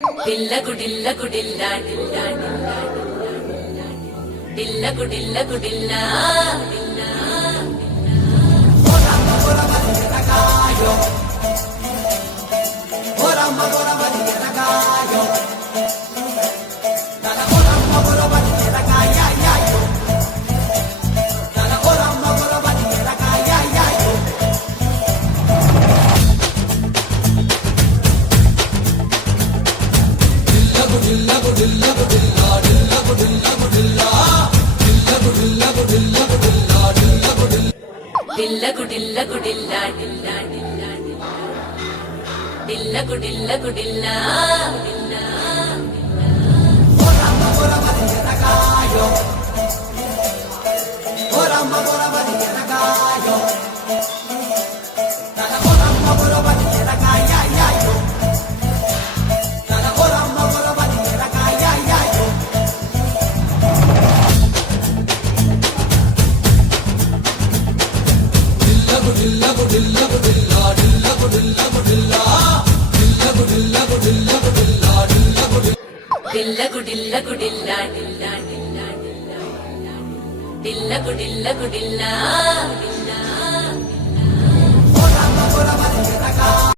Dilla gudilla gudilla dilla dilla gudilla gudilla dilla. Dilla gudilla gudilla dilla dilla gudilla gudilla dilla. Dilla gudilla gudilla dilla dilla gudilla gudilla dilla.